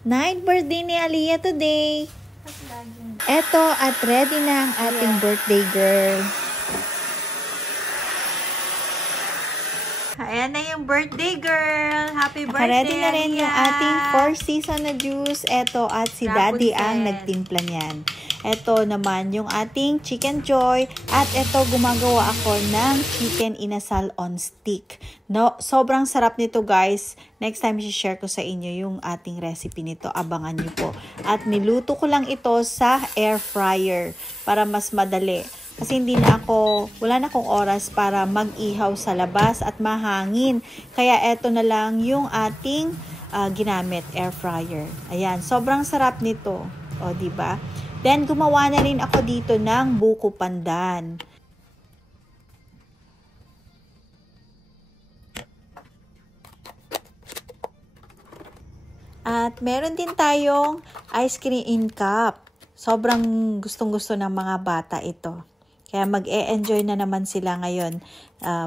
Night birthday ni Aliyah today. Eto at ready na ang ating birthday girl. Ayan na yung birthday girl. Happy birthday, Ready na rin Aliyah. yung ating 4 season na juice. Eto at si Daddy ang nagtimpla niyan. Eto naman yung ating chicken joy. At eto gumagawa ako ng chicken inasal on stick. No, sobrang sarap nito guys. Next time i-share ko sa inyo yung ating recipe nito. Abangan nyo po. At niluto ko lang ito sa air fryer para mas madali. Kasi wala na akong oras para mag-ihaw sa labas at mahangin. Kaya eto na lang yung ating ginamit, air fryer. Ayan, sobrang sarap nito. O, diba? Then, gumawa na rin ako dito ng buko pandan. At meron din tayong ice cream in cup. Sobrang gustong-gusto ng mga bata ito. Kaya mag-e-enjoy na naman sila ngayon,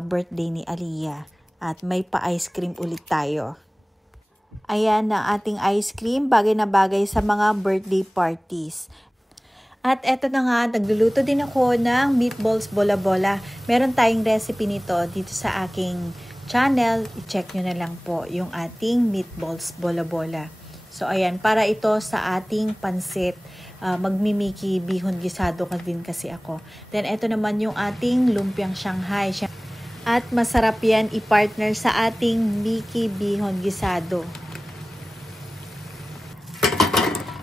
birthday ni Aliyah. At may pa-ice cream ulit tayo. Ayan ang ating ice cream, bagay na bagay sa mga birthday parties. At eto na nga, nagluluto din ako ng meatballs bola-bola. Meron tayong recipe nito dito sa aking channel. I-check nyo na lang po yung ating meatballs bola-bola. So ayan, para ito sa ating pansit. Magmimiki bihon gisado din kasi ako. Then ito naman yung ating lumpiang Shanghai. At masarap yan i-partner sa ating Miki bihon gisado.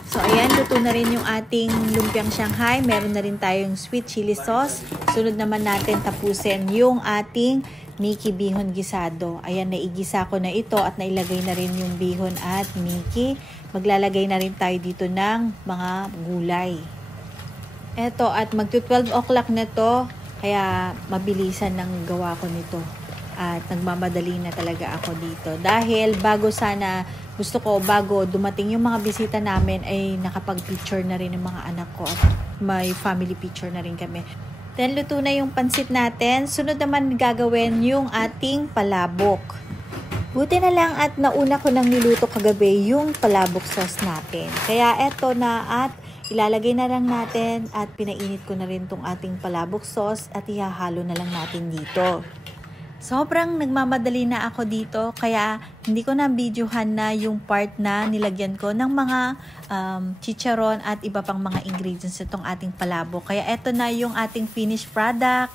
So ayan, luto na rin yung ating lumpiang Shanghai. Meron na rin tayong sweet chili sauce. Sunod naman natin tapusin yung ating Miki bihon gisado. Ayan, naigisa ko na ito at nailagay na rin yung bihon at Miki. Maglalagay na rin tayo dito ng mga gulay. Eto, at magto-12 o'clock na to, kaya mabilisan ng gawa ko nito. At nagmamadali na talaga ako dito. Dahil gusto ko bago dumating yung mga bisita namin ay nakapag-picture na rin ng mga anak ko at may family picture na rin kami. Then, luto na yung pansit natin. Sunod naman gagawin yung ating palabok. Buti na lang at nauna ko nang niluto kagabi yung palabok sauce natin. Kaya eto na at ilalagay na lang natin at pinainit ko na rin tong ating palabok sauce at ihahalo na lang natin dito. Sobrang nagmamadali na ako dito kaya hindi ko na videohan na yung part na nilagyan ko ng mga chicharon at iba pang mga ingredients itong ating palabok. Kaya eto na yung ating finished product.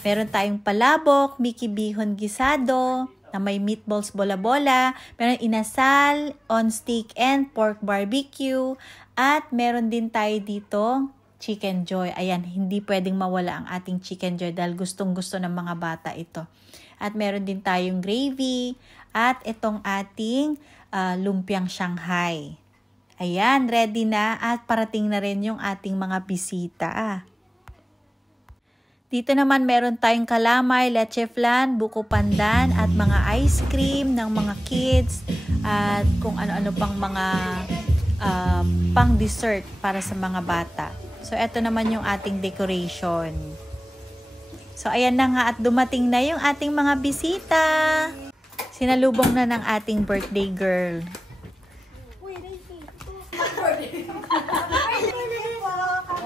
Meron tayong palabok, Miki bihon gisado, na may meatballs bola-bola, meron inasal, on stick and pork barbecue, at meron din tayo dito chicken joy. Ayan, hindi pwedeng mawala ang ating chicken joy dahil gustong-gusto ng mga bata ito. At meron din tayong gravy at itong ating lumpiang Shanghai. Ayan, ready na at parating na rin yung ating mga bisita. Dito naman meron tayong kalamay, leche flan, buko pandan at mga ice cream ng mga kids at kung ano-ano pang mga pang dessert para sa mga bata. So eto naman yung ating decoration. So ayan na nga at dumating na yung ating mga bisita. Sinalubong na ng ating birthday girl.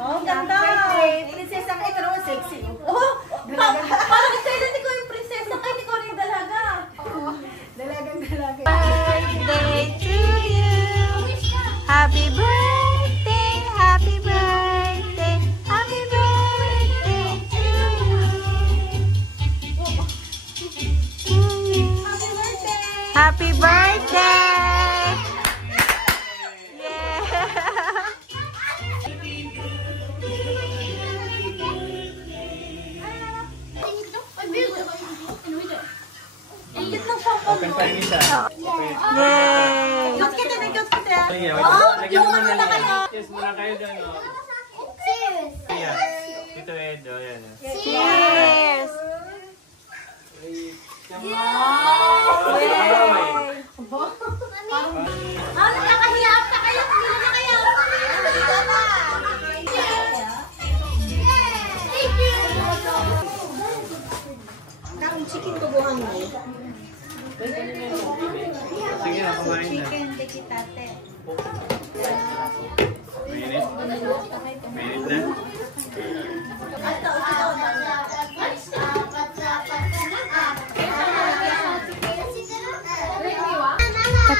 Oh, ganda! Prinsesa ka, ikaw naman sexy. Oh! Parang kailan ikaw yung prinsesa ka, ikaw rin dalaga. Dalagang-dalaga. Birthday to you! Happy birthday! Happy birthday! Happy birthday to you! Happy birthday! Open pa rin isa. Yay! Got kita na, got kita. Lagyan mo na kayo. Cheers muna kayo dyan. Cheers! Dito Edo. Cheers! Nakakahiya ka kayo. Pila na kayo. Dito na. Thank you! Nakong chicken tubuhan mo. Sige na, kumain na. Chicken de kitate.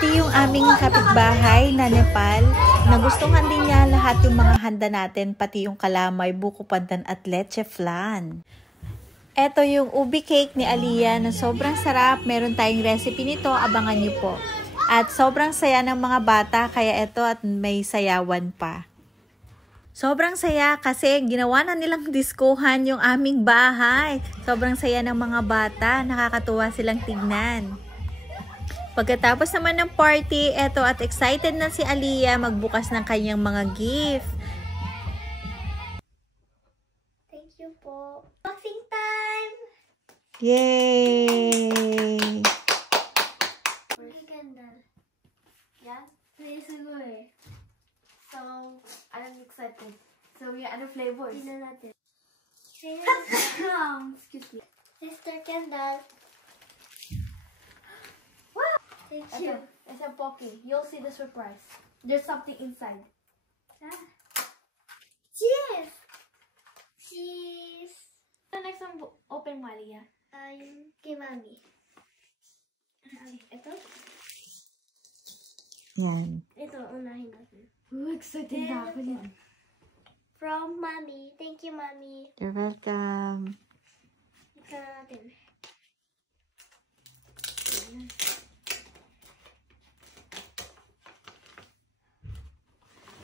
Pati yung aming kapitbahay na Nepal, nagustuhan din niya lahat yung mga handa natin, pati yung kalamay, buko pandan at leche flan. Ito yung ubi cake ni Aliyah na sobrang sarap. Meron tayong recipe nito, abangan niyo po. At sobrang saya ng mga bata, kaya ito at may sayawan pa. Sobrang saya kasi ginawa na nilang diskuhan yung aming bahay. Sobrang saya ng mga bata, nakakatuwa silang tignan. Pagkatapos naman ng party, eto at excited na si Aliyah magbukas ng kanyang mga gift. Thank you po. Boxing time! Yay! Maganda. Yeah? Sugoi. So, I'm excited. So, yeah, ano flavors? Tingnan natin. Excuse me. Mr. Kendall. Wow! Thank you. Ito, it's a Pocky. You'll see the surprise. There's something inside. Cheese! Cheese! The next one, open mo, Aliyah. Yung kay Mami. Ito? Yan. Ito, unahin natin. Excited na ako yan. From Mami. Thank you, Mami. You're welcome. Ito na natin.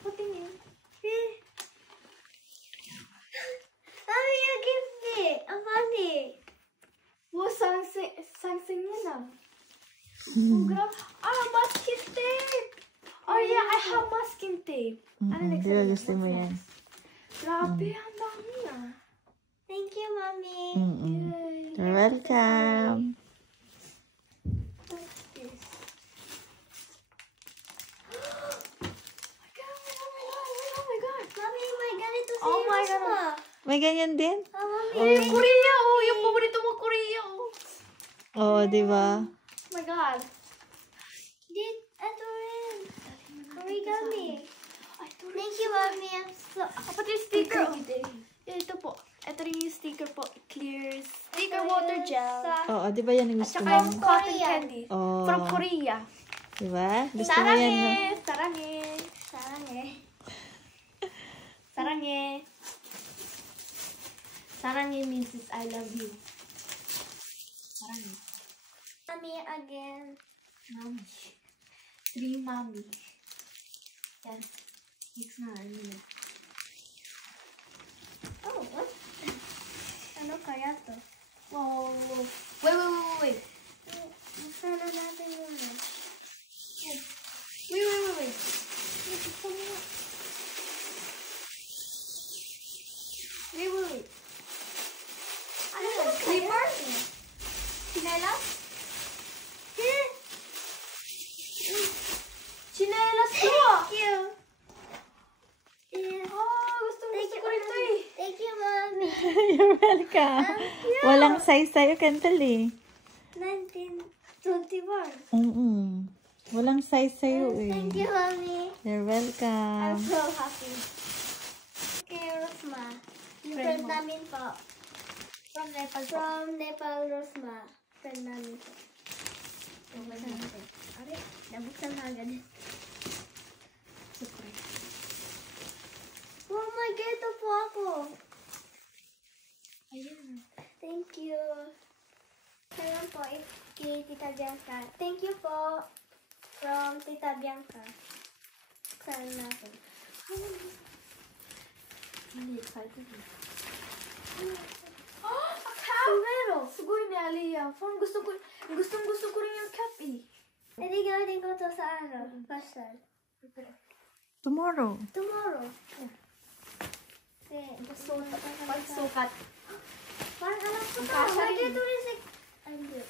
Patingin. Mami, you give me! Ang funny! Wow, sangsing yun ah. Oh, grabe. Ah, masking tape! Oh yeah, I have masking tape. Ano next? Diba gusto mo yan? Grabe, ang dami ah. Thank you, Mami. Yay. You're welcome. What's this? Oh my god. Mami, may ganito si Oh my God. Rosma. May ganyan din? Mami. Yung Korea, oh. Yung paborito mo, Korea, oh. Oo, diba? Oh my god. Ito rin. Origami. Ay, ito rin. Thank you, Mami. I'm so... Pati yung sticker. Ito po. Ito rin yung sticker po. It clears. Sticker water gel. Oo, diba yan ang At gusto saka mo? yung cotton Korea. candy. Oo. From Korea. Diba? Gusto mo yan, no? Sarange. Sarange. Sarange. Sarange means is I love you. Sarange. Mami again. Mommy. 3 mommy. Yan. Mix na. Ano na. Oh, what? Ano kaya to? Whoa. Wait. Buksan na natin muna. Wait. Wait. Ano yun? Clipper? Chinelas? Chinelas ko ah! Thank you. Oh, gusto ko rin ito eh. Thank you, Mami. You're welcome. Walang size sa'yo, Kental eh. 1921. Walang size sa'yo eh. Thank you, Mami. You're I'm welcome. so happy. Kay Rosma. Yung friend namin po. From Nepal po. From Nepal, Rosma. Friend namin po. Nabuksan natin. Ari, nabuksan na agad. Surprise. Oh my God, ito po ako. Ayun. Thank you. Kailan po, kay Tita Bianca. Thank you po. From Tita Bianca. Buksan natin. Hindi excited eh. Oh, a cap! Sombrero! Sugoi ni Aliyah. Parang gusto ko rin yung cap eh. Hindi gawin ko to sa ano, pastel. Tomorrow. Tomorrow. Pagsukat. Parang alam ko Ang to. kasha Lagi rin. ito rin si... Ay, hindi.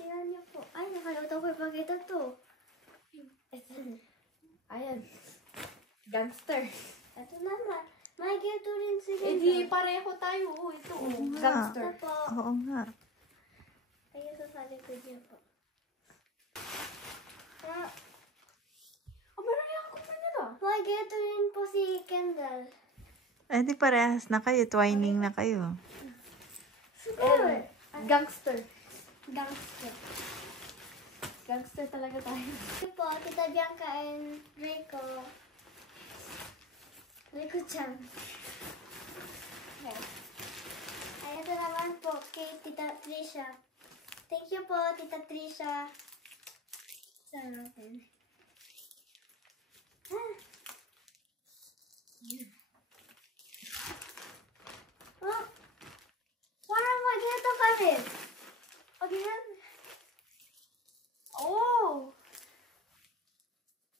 Tingnan niyo po. Ay, nakalimutan ko ipakita to. Ayan. Gangster. Ito naman. Lagi ito rin si Eh di pareho tayo. Oh, ito. Oh. nga. Gangster. Ito po. Oo nga. Ayun sa likod niyo po. Oh, meron lang akong ganyan ah. Lagi ito rin po si Kendall. Eh, di parehas na kayo. Twining na kayo. Siguro. Gangster. Gangster. Gangster talaga tayo. Thank you po, Tita Bianca and Rico. Rico-chan. Okay. Ay, ito naman po kay Tita Trisha. Thank you po, Tita Trisha. Saan natin? Oh, parang magneto pa rin. Okay yan. Oh!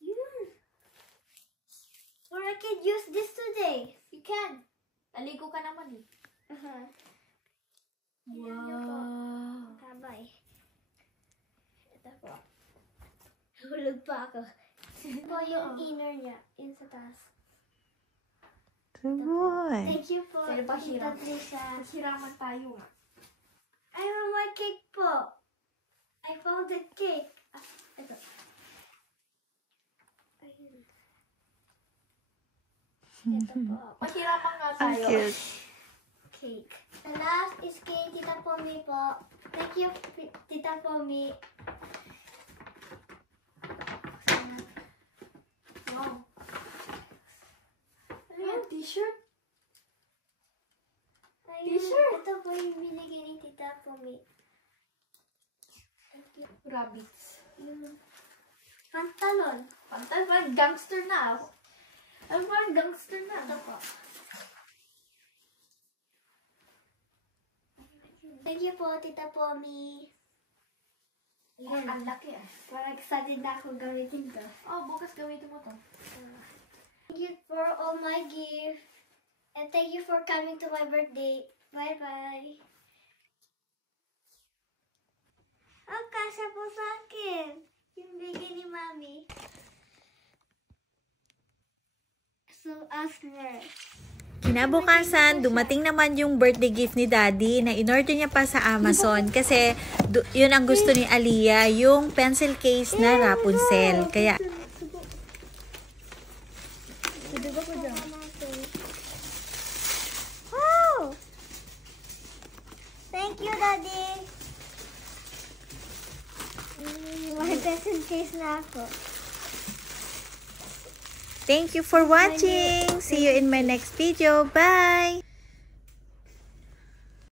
Yun. Or I could use this today. You can. Naligo ka naman eh. Wow. Kabay. Ito po. Hulog pa ako. Ito po yung inner niya. Yun sa taas. Good. Thank you po, Sino pa Tita hiram? Trisha. Hiraman tayo nga. I want my cake po. I found the cake. Ah, ito. Ayun. Ito po. Mahiraman nga Ang tayo. cute. Cake. The last is kay Tita Pomi po. Thank you, Tita Pomi. Wow. Ano yan? T-shirt? Ayun, T-shirt. ito po yung binigay ni Tita Pomi. Thank you. Rabbits. Yung pantalon. Pantal, parang gangster na ako. Ano parang gangster na? Ito po. Thank you po, Tita Pomi. Ayan. Ang laki ah. Parang excited na ako gamitin to. Oh, bukas gamitin mo to. Thank you for all my gift. And thank you for coming to my birthday. Bye-bye. Oh, kasha po sa akin. Yung bigay ni Mami. So, ask her. Kinabukasan, dumating naman yung birthday gift ni Daddy na in-order niya pa sa Amazon kasi yun ang gusto ni Aliyah, yung pencil case na Rapunzel. Kaya, Wow! Thank you, Daddy. May pencil case na ako. thank you for watching! See you in my next video. Bye!